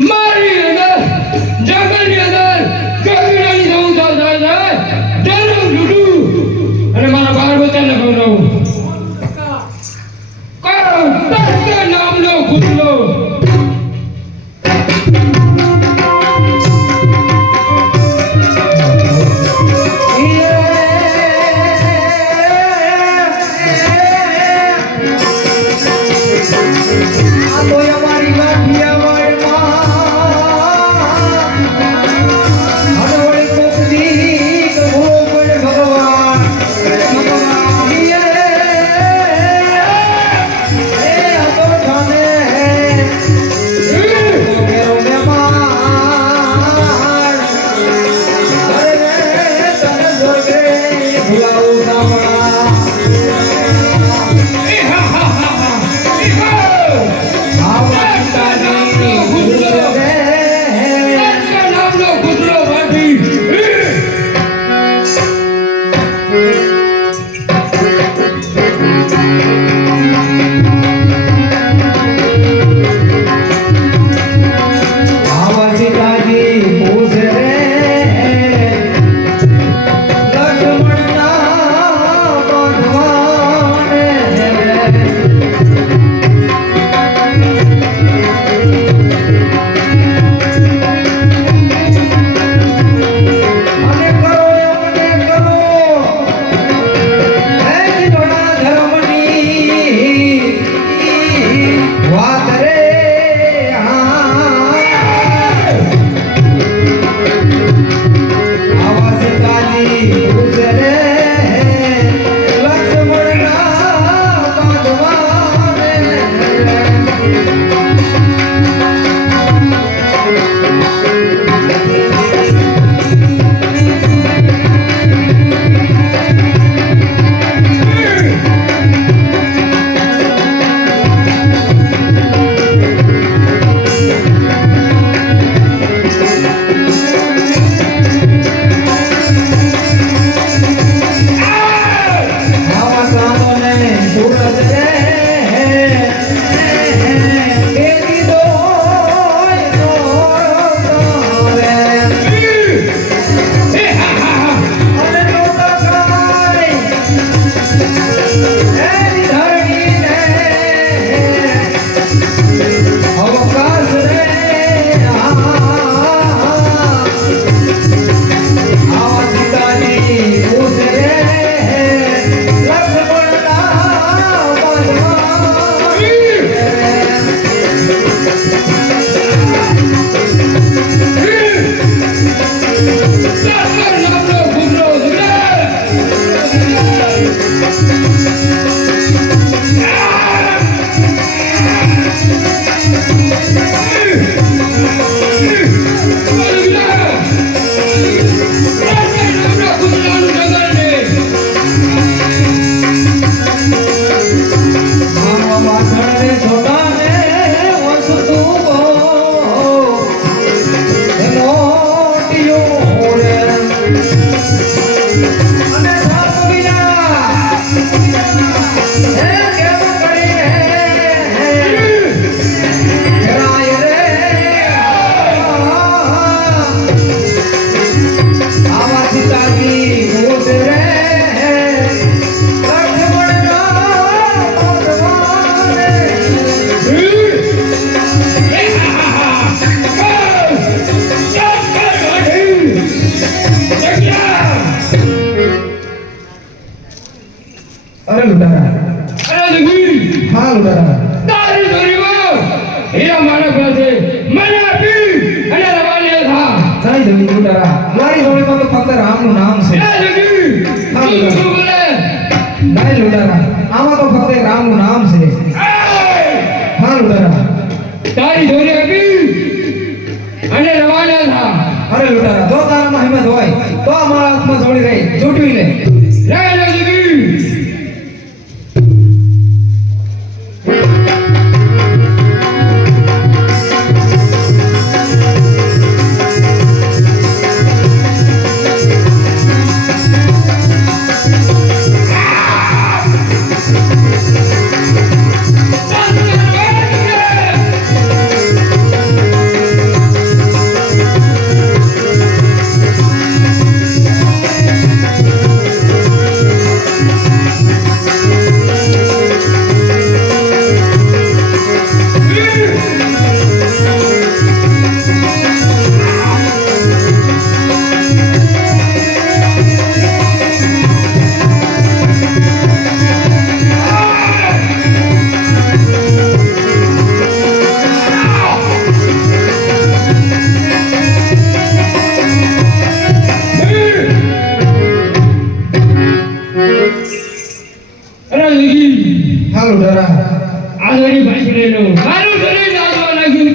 મારી અંદર જંગલની અંદર કબીરાની જવું થાય જરૂર લૂટું અને મારા બાળ બચ્ચાને ખવડાવું નામનો કુતરો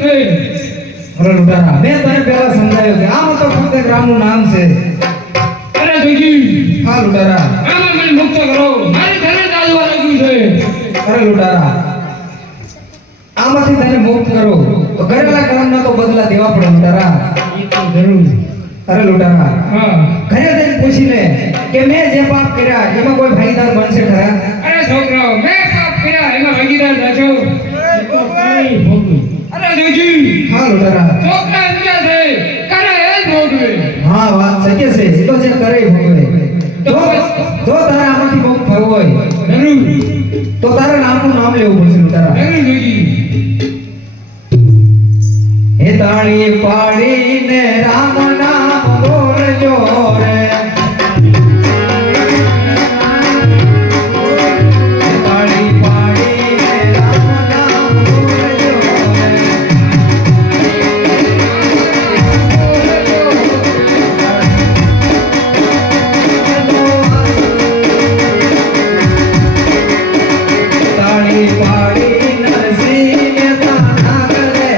છે અરે લુટારા મેં તને પહેલા સમજાવ્યો છે આમાં તો ફક્ત એક રામનું નામ છે અરે જોજી હા લુટારા આમાં મને મુક્ત કરો મારી ઘરે ચાલવા લાગ્યું છે અરે લુટારા આમાંથી તને મુક્ત કરો તો કરેલા કર્મના તો બદલા દેવા પડે લુટારા એ તો જરૂર અરે લુટારા હા ઘરે જઈને પૂછી લે કે મેં જે પાપ કર્યા એમાં કોઈ ભાગીદાર બનશે ખરા અરે છોકરાઓ મેં પાપ કર્યા એમાં ભાગીદાર થશો એ તો કઈ ભોગવું અરે જોજી હા લુટારા છોકરા એમના છે કરે એ જ ભોગવે હા વાત સત્ય છે એ તો જે કરે એ ભોગવે જો તારે આમાંથી મુક્ત થવું હોય જરૂર તો તારે નામનું નામ લેવું પડશે લુટારા જરૂર જોજી હે તાળી પાડીને રામ નામ બોલજો રે હે તાળી પાડીને રામ નામ બોલજો રે તાળી પાડી નરસિંહ તાના કરે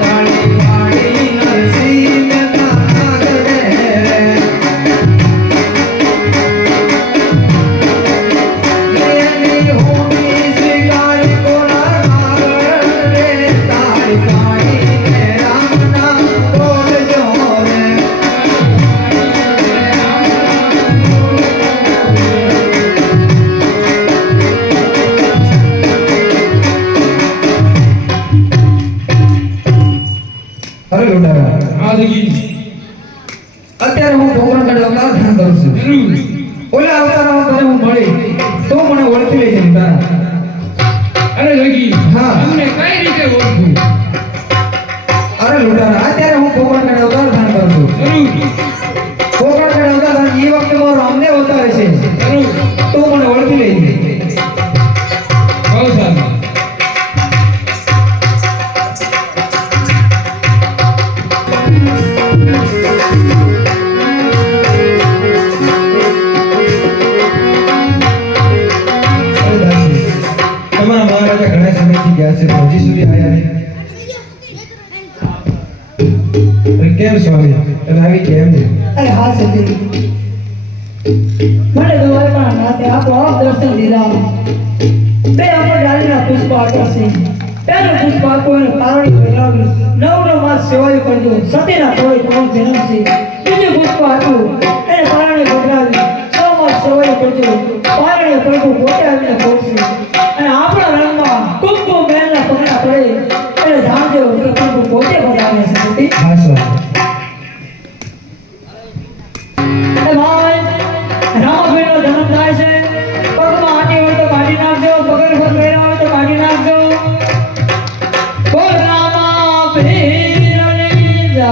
તાળી પાડી નરસિંહ તાના કરે લેલી હોમી શ્રીકારી કોલા માગણ રે તાળી પાડીને રામ નામ બોલજો રે અરે લુટારા હા જોજી અત્યારે હું ભગવાન કડે અવતાર ધારણ કરું છું જરૂર ઓલા અવતારમાં તને હું મળી તો મને ઓળખી લેજે લુટારા અરે જોજી હા. તમને કઈ રીતે ઓળખું અરે લુટારા અત્યારે હું ભગવાન કડે અવતાર ધારણ કરું છું જરૂર ભગવાન કડે અવતાર ધારણ એ વખતે મારો રામદેવ અવતાર છે જરૂર તો મને ઓળખી લેજે બહુ સારું અરે દાસી તમારા મહારાજા ઘણા સમયથી ગયા છે હજી સુધી આવ્યા નહીં અરે કેમ સ્વામી તમે આવી કેમ નહીં અરે હા સતી મને દવાઈમાં નાતે આપો આપ દર્શન દીધા બે અમર ડાળીના પુષ્પ આકર્ષે પહેલું પુષ્પ આકોને પારણી ફેલાવ્યું નવ માસ સેવાયું કરજો સતીના થોડી કોણ જન્મશે બીજું પુષ્પ આપ્યું એને પારણી બદલાવી 100 માસ સેવાયું કરજો પારણી પ્રભુ પોતે આવીને પહોંચશે અને આપણા રણમાં કુમકુમ મહેલના પગલા પડે એટલે જાણજો કે પ્રભુ પોતે બદલાવે છે સતી હા સ્વામી એ ભાઈ રામભાઈનો જન્મ થાય છે પગમાં આંટી હોય તો કાઢી નાખજો પગડ પર પહેર્યા હોય તો કાઢી નાખજો બોલ રામા પીરની જય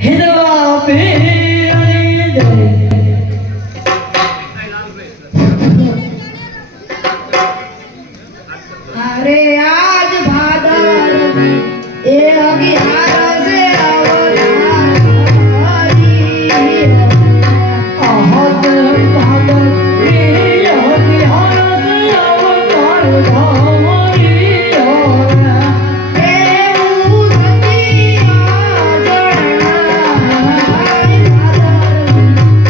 હિંદવા પીરની જય અરે આજ ભાદરવી એ અગિયાર સે અવતાર હરી આહત ભાગર પ્રિય હરિહર અવતાર ધામરી એવું સતિયા જણાય ભાદરવી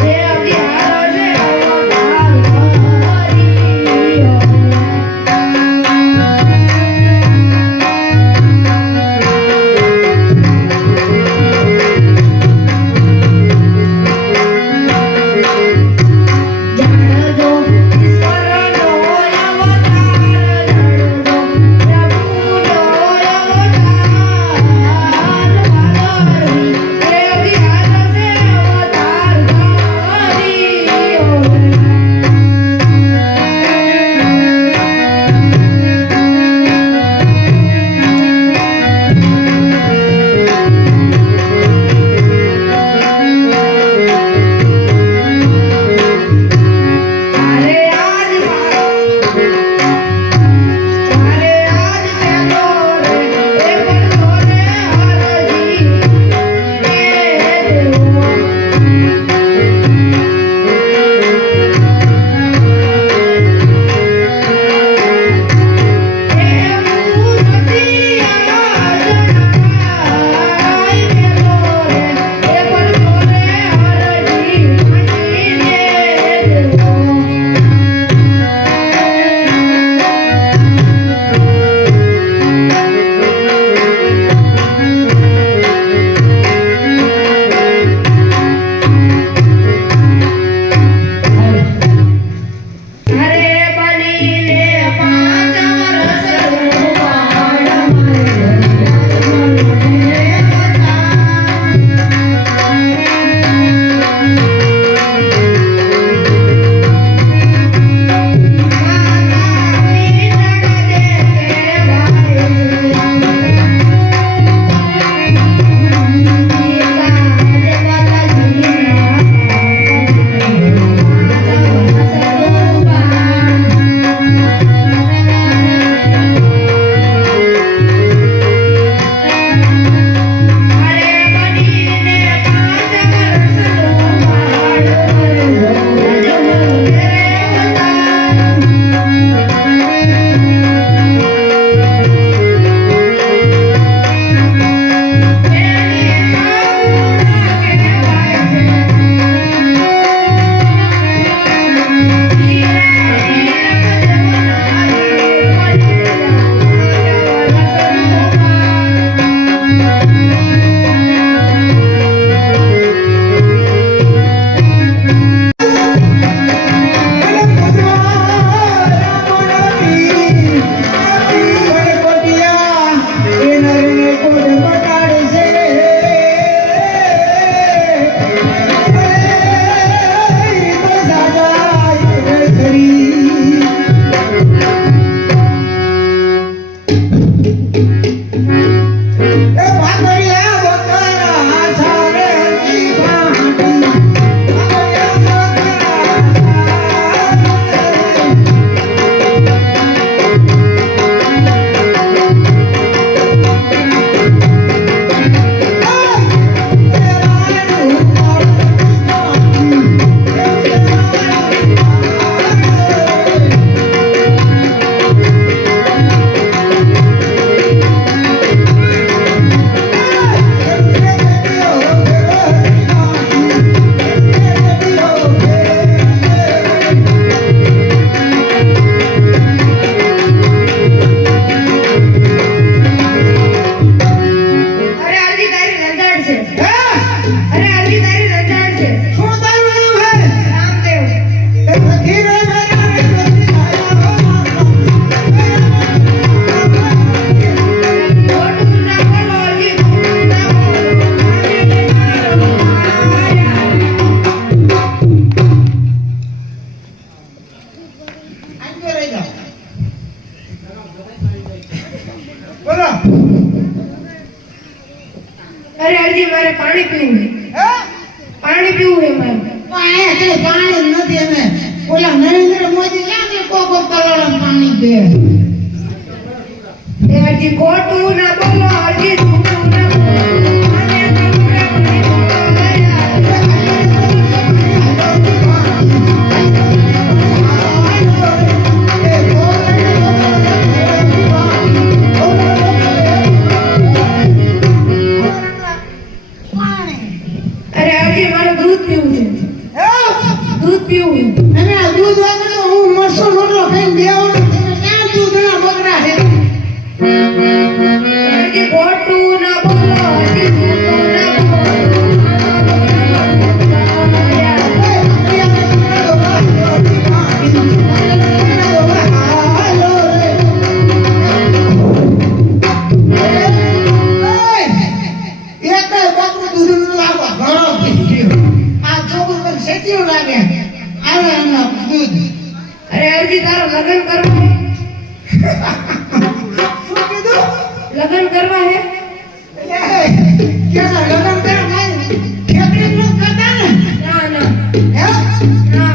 એ અગિયાર સે અવતાર હરી જાણજો ઈશ્વરનો અવતાર અરે હરજી મારે પાણી પીવું છે પાણી પીવું છે મારે આયા કઈ પાણી જ નથી અમે ઓલા નરેન્દ્ર મોદી ક્યાંથી કોકો કરોડો પાણી દે એ હરજી ખોટું ના બોલો હરજી જૂઠું ના બોલો અને તમારા પાણી અરે હરજી મારે દૂધ પીવું છે દૂધ પીવું છે અને આ દૂધ વગર તો હું મરસો રોટલો ખાઈને બેવાનું તમે ક્યાં દૂધના બકરા છે હરજી ખોટું ના બોલો હરજી જૂઠું ના અરે હરજી તારો લગ્ન કરવા હે લગ્ન કરવા હે ના ના ના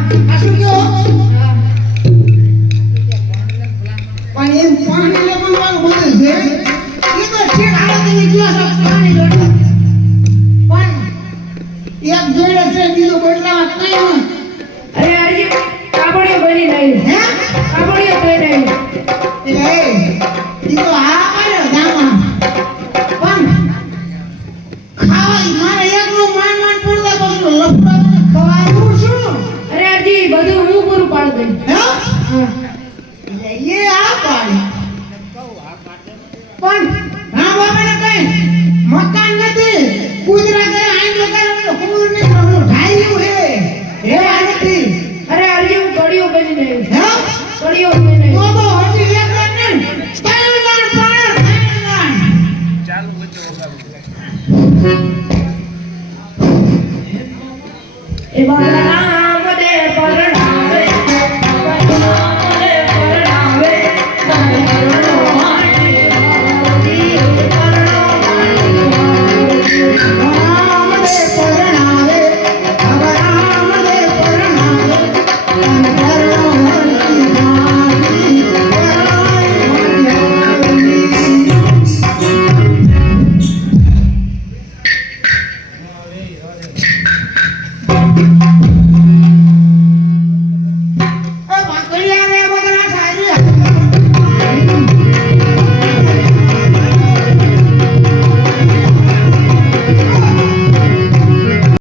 પણ એમ પાણી લેવાનું બધું છે એ તો ઠીક આરાથી ગ્લાસ પાણી જોડે પણ એક જોડે છે બીજો બદલામાં કઈ ન અરે હરજી કાપડીઓ બની નહીં હે કાપડીઓ બની નહીં એટલે ઈ તો આ કર્યો જામા પણ ખાવા મારે એકલું માંડ માંડ પૂરતા પછી લફડાને ખવાયું શું અરે હરજી બધું હું પૂરું પાડી દઈશ હે હા એ આ પાડી પણ હા બાબાને કઈ મકાન નથી કુદરા કરે આઈ લગાડવાનો કુદર ને પ્રભુ ઢાઈયું હે આ નથી અરે હરજી હું કડીઓ બની નહીં હે કડીઓ બની નહીં તો હજી એક ને તાઈલાન પાણ તાઈલાન એ બાબા